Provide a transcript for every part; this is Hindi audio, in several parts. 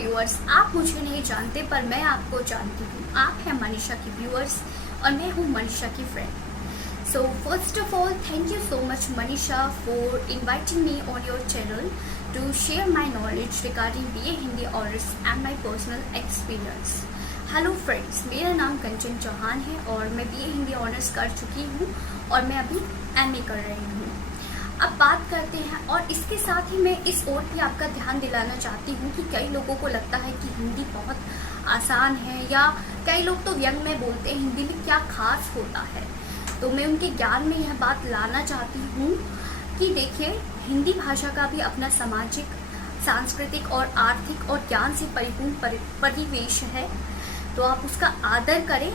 व्यूअर्स, आप मुझे नहीं जानते पर मैं आपको जानती हूँ। आप हैं मनीषा की व्यूअर्स और मैं हूँ मनीषा की friend. So first of all, thank you so much Manisha for inviting me on your channel to share my knowledge regarding BA Hindi honours and my personal experience. Hello friends, मेरा नाम कंचन चौहान है और मैं BA हिंदी ऑनर्स कर चुकी हूँ और मैं अभी MA कर रही हूँ। अब बात करते हैं, और इसके साथ ही मैं इस ओर भी आपका ध्यान दिलाना चाहती हूँ कि कई लोगों को लगता है कि हिंदी बहुत आसान है, या कई लोग तो व्यंग में बोलते हैं हिंदी में क्या खास होता है। तो मैं उनके ज्ञान में यह बात लाना चाहती हूँ कि देखिए, हिंदी भाषा का भी अपना सामाजिक, सांस्कृतिक और आर्थिक और ज्ञान से परिपूर्ण परिवेश है। तो आप उसका आदर करें,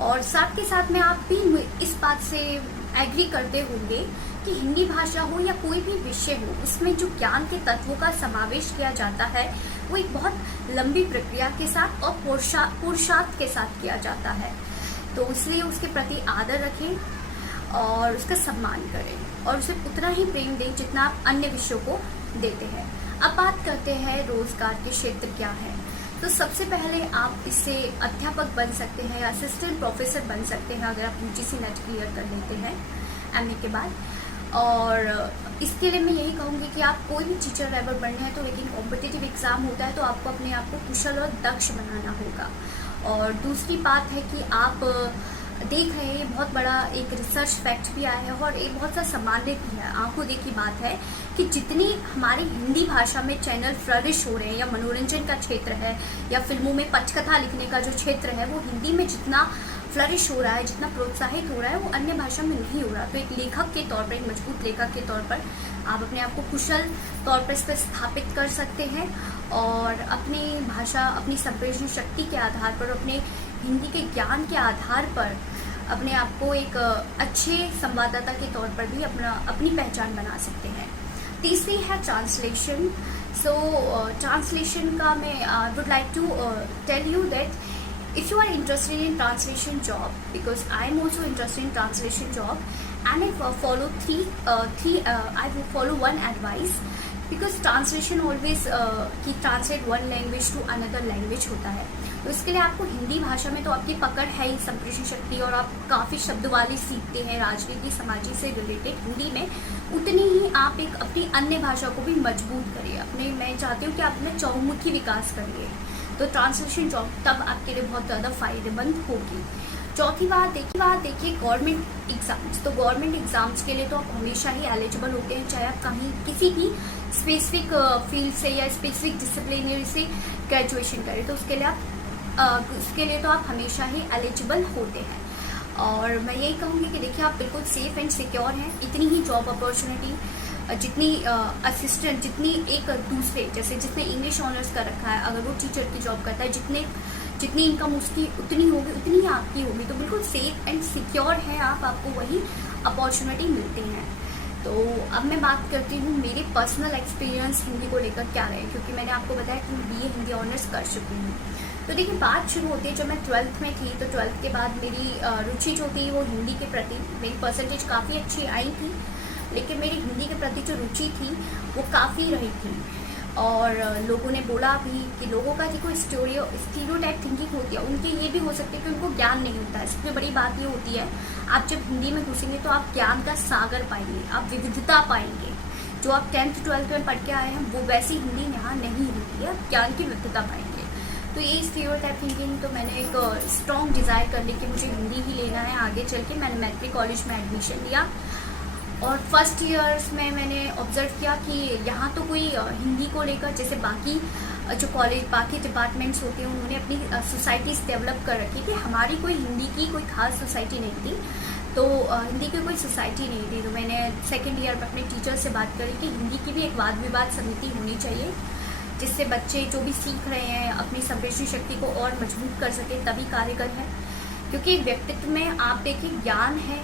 और साथ के साथ में आप भी इस बात से एग्री करते होंगे कि हिंदी भाषा हो या कोई भी विषय हो, उसमें जो ज्ञान के तत्वों का समावेश किया जाता है वो एक बहुत लंबी प्रक्रिया के साथ और पुरुषार्थ के साथ किया जाता है। तो इसलिए उसके प्रति आदर रखें और उसका सम्मान करें और उसे उतना ही प्रेम दें जितना आप अन्य विषयों को देते हैं। अब बात करते हैं रोजगार के क्षेत्र क्या है। तो सबसे पहले आप इससे अध्यापक बन सकते हैं या असिस्टेंट प्रोफेसर बन सकते हैं अगर आप UGC नेट क्लियर कर लेते हैं MA के बाद। और इसके लिए मैं यही कहूँगी कि आप कोई भी टीचर लेवल बनना है तो, लेकिन कॉम्पिटिटिव एग्ज़ाम होता है तो आपको अपने आप को कुशल और दक्ष बनाना होगा। और दूसरी बात है कि आप देख रहे हैं, बहुत बड़ा एक रिसर्च फैक्ट भी आया है और एक बहुत सा सामान्य भी है, आंखों देखी बात है कि जितनी हमारी हिंदी भाषा में चैनल फ्लरिश हो रहे हैं, या मनोरंजन का क्षेत्र है या फिल्मों में पटकथा लिखने का जो क्षेत्र है, वो हिंदी में जितना फ्लरिश हो रहा है, जितना प्रोत्साहित हो रहा है, वो अन्य भाषा में नहीं हो रहा। तो एक लेखक के तौर पर, एक मजबूत लेखक के तौर पर आप अपने आप को कुशल तौर पर इस पर स्थापित कर सकते हैं और अपनी भाषा, अपनी संप्रेषण शक्ति के आधार पर, अपने हिंदी के ज्ञान के आधार पर अपने आप को एक अच्छे संवाददाता के तौर पर भी अपनी पहचान बना सकते हैं। तीसरी है ट्रांसलेशन। सो ट्रांसलेशन का मैं would like to tell you that if you are interested in translation job, because I am also interested in translation job, and I follow one advice, because translation always कि translate one language to another language होता है। तो इसके लिए आपको हिंदी भाषा में तो आपकी पकड़ है ही, संप्रेषण शक्ति, और आप काफ़ी शब्दवाली सीखते हैं राजनीति समाजी से रिलेटेड हिंदी में, उतनी ही आप एक अपनी अन्य भाषा को भी मजबूत करिए। अपने, मैं चाहती हूँ कि आप अपने चौमुखी विकास करिए। तो ट्रांसलेशन जॉब तब आपके लिए बहुत ज़्यादा फायदेमंद होगी। चौथी बात देखिए गवर्नमेंट एग्ज़ाम्स। तो गवर्नमेंट एग्ज़ाम्स के लिए तो आप हमेशा ही एलिजिबल होते हैं, चाहे आप कहीं किसी भी स्पेसिफिक फील्ड से या स्पेसिफिक डिसिप्लिनरी से ग्रेजुएशन करें, तो उसके लिए तो आप हमेशा ही एलिजिबल होते हैं। और मैं यही कहूँगी कि देखिए, आप बिल्कुल सेफ़ एंड सिक्योर हैं। इतनी ही जॉब अपॉर्चुनिटी जितनी असिस्टेंट, जितनी एक दूसरे, जैसे जिसने इंग्लिश ऑनर्स कर रखा है, अगर वो टीचर की जॉब करता है, जितनी इनकम उसकी उतनी होगी, उतनी ही आपकी होगी। तो बिल्कुल सेफ एंड सिक्योर है आप, आपको वही अपॉर्चुनिटी मिलती हैं। तो अब मैं बात करती हूँ मेरे पर्सनल एक्सपीरियंस हिंदी को लेकर क्या रहे, क्योंकि मैंने आपको बताया कि मैं BA हिंदी ऑनर्स कर चुकी हूँ। तो देखिए, बात शुरू होती है जब मैं 12th में थी। तो 12th के बाद मेरी रुचि जो थी वो हिंदी के प्रति, मेरी परसेंटेज काफ़ी अच्छी आई थी, लेकिन मेरी हिंदी के प्रति जो रुचि थी वो काफ़ी रही थी। और लोगों ने बोला भी कि लोगों का कोई स्टीरियोटाइप थिंकिंग होती है, उनके ये भी हो सकते हैं कि उनको ज्ञान नहीं होता है। सबसे बड़ी बात ये होती है, आप जब हिंदी में घुसेंगे तो आप ज्ञान का सागर पाएंगे, आप विविधता पाएंगे। जो आप 10th 12th में पढ़ के आए हैं वो वैसी हिंदी यहाँ नहीं होती है, आप ज्ञान की विविधता पाएंगे। तो ये स्टीरियोटाइप थिंकिंग, तो मैंने एक स्ट्रॉन्ग डिज़ायर कर ली कि मुझे हिंदी ही लेना है आगे चल के। मैंने मैट्रिक कॉलेज में एडमिशन लिया और फर्स्ट ईयर्स में मैंने ऑब्जर्व किया कि यहाँ तो कोई हिंदी को लेकर, जैसे बाकी जो कॉलेज, बाकी डिपार्टमेंट्स होते हैं, उन्होंने अपनी सोसाइटीज़ डेवलप कर रखी थी। हमारी कोई हिंदी की कोई खास सोसाइटी नहीं थी, तो हिंदी की कोई सोसाइटी नहीं थी। तो मैंने सेकेंड ईयर में अपने टीचर से बात करी कि हिंदी की भी एक वाद विवाद समिति होनी चाहिए, जिससे बच्चे जो भी सीख रहे हैं अपनी संप्रेषण शक्ति को और मजबूत कर सकें, तभी कारगर है। क्योंकि व्यक्तित्व में आप देखिए, ज्ञान है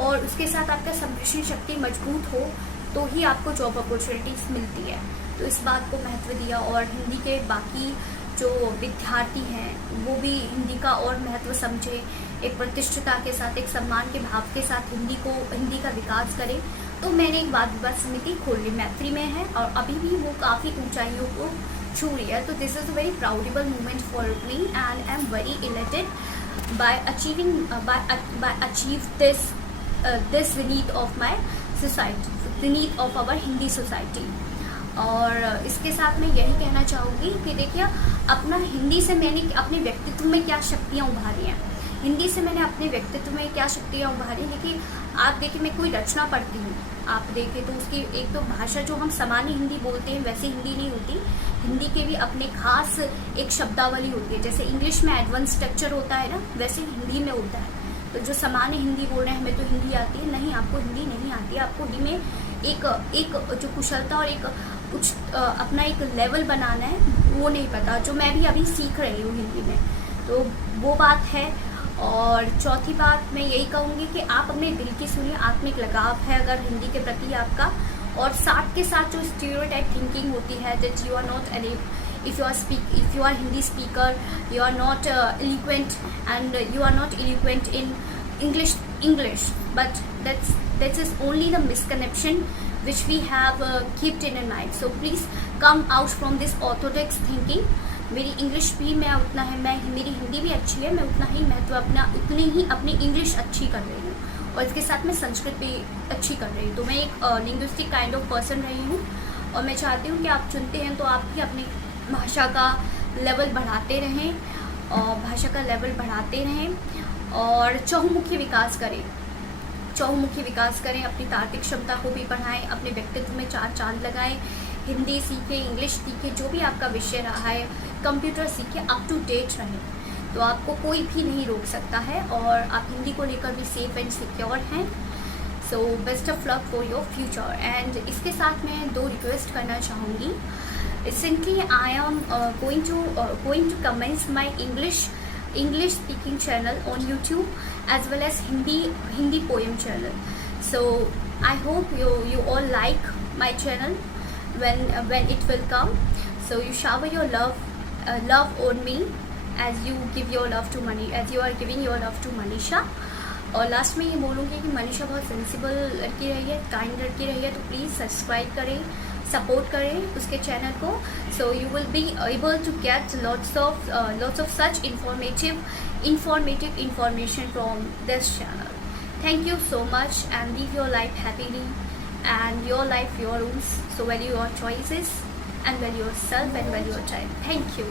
और उसके साथ आपका संप्रेषण शक्ति मजबूत हो तो ही आपको जॉब अपॉर्चुनिटीज़ मिलती है। तो इस बात को महत्व दिया, और हिंदी के बाकी जो विद्यार्थी हैं वो भी हिंदी का और महत्व समझे, एक प्रतिष्ठिता के साथ, एक सम्मान के भाव के साथ हिंदी का विकास करें। तो मैंने एक वाद विवाद समिति खोल ली, मैत्री में है, और अभी भी वो काफ़ी ऊंचाइयों को true real. So this is a very proudable moment for me, and I'm very elated by achieve this zenith of my society, zenith of our Hindi society. और इसके साथ मैं यही कहना चाहूँगी कि देखिए, अपना हिंदी से मैंने अपने व्यक्तित्व में क्या शक्तियाँ उभारी हैं, हिंदी से मैंने अपने व्यक्तित्व में क्या शक्तियाँ उभारी। देखिए, आप देखिए, मैं कोई रचना पढ़ती हूँ, आप देखें तो उसकी एक तो भाषा जो हम सामान्य हिंदी बोलते हैं वैसे हिंदी नहीं होती, हिंदी के भी अपने खास एक शब्दावली होती है। जैसे इंग्लिश में एडवांस स्ट्रक्चर होता है ना, वैसे हिंदी में होता है। तो जो सामान्य हिंदी बोल रहे हैं, हमें तो हिंदी आती है, नहीं, आपको हिंदी नहीं आती है। आपको हिंदी में एक जो कुशलता और एक कुछ अपना एक लेवल बनाना है, वो नहीं पता, जो मैं भी अभी सीख रही हूँ हिंदी में। तो वो बात है। और चौथी बात मैं यही कहूँगी कि आप अपने दिल की सुनिए, आत्मिक लगाव है अगर हिंदी के प्रति आपका, और साथ के साथ जो स्टीरियोटाइप थिंकिंग होती है that you are not any, if you are Hindi speaker, you are not eloquent, and you are not eloquent in English, but that is only the misconception which we have kept in our mind. So please come out from this orthodox thinking. मेरी इंग्लिश भी मैं उतना है, मेरी हिंदी भी अच्छी है, मैं उतना ही महत्व उतनी ही अपनी इंग्लिश अच्छी कर रही हूँ, और इसके साथ मैं संस्कृत भी अच्छी कर रही हूँ। तो मैं एक लिंग्विस्टिक काइंड ऑफ पर्सन रही हूँ, और मैं चाहती हूँ कि आप चुनते हैं तो आप भी अपनी भाषा का लेवल बढ़ाते रहें, और भाषा का लेवल बढ़ाते रहें, और चहुमुखी विकास करें, अपनी तार्किक क्षमता को भी बढ़ाएं, अपने व्यक्तित्व में चार चांद लगाएं, हिंदी सीखें, इंग्लिश सीखें, जो भी आपका विषय रहा है, कंप्यूटर सीखें, अप टू डेट रहें, तो आपको कोई भी नहीं रोक सकता है, और आप हिंदी को लेकर भी सेफ एंड सिक्योर हैं। So best of luck for your future. And इसके साथ मैं 2 रिक्वेस्ट करना चाहूँगी। Recently, I am going to commence my English speaking channel on YouTube, as well as Hindi poem channel. So I hope you all like my channel when it will come. So you shower your love on me as you give your love to as you are giving your love to Manisha. और लास्ट में ये बोलूँगी कि मनीषा बहुत सेंसिबल लड़की रही है, काइंड लड़की रही है, तो प्लीज़ सब्सक्राइब करें, सपोर्ट करें उसके चैनल को। So you will be able to get lots of such informative information from this channel. Thank you so much, and live your life happily, and your life your rules. So value your choices, and value yourself, and value your time. Thank you.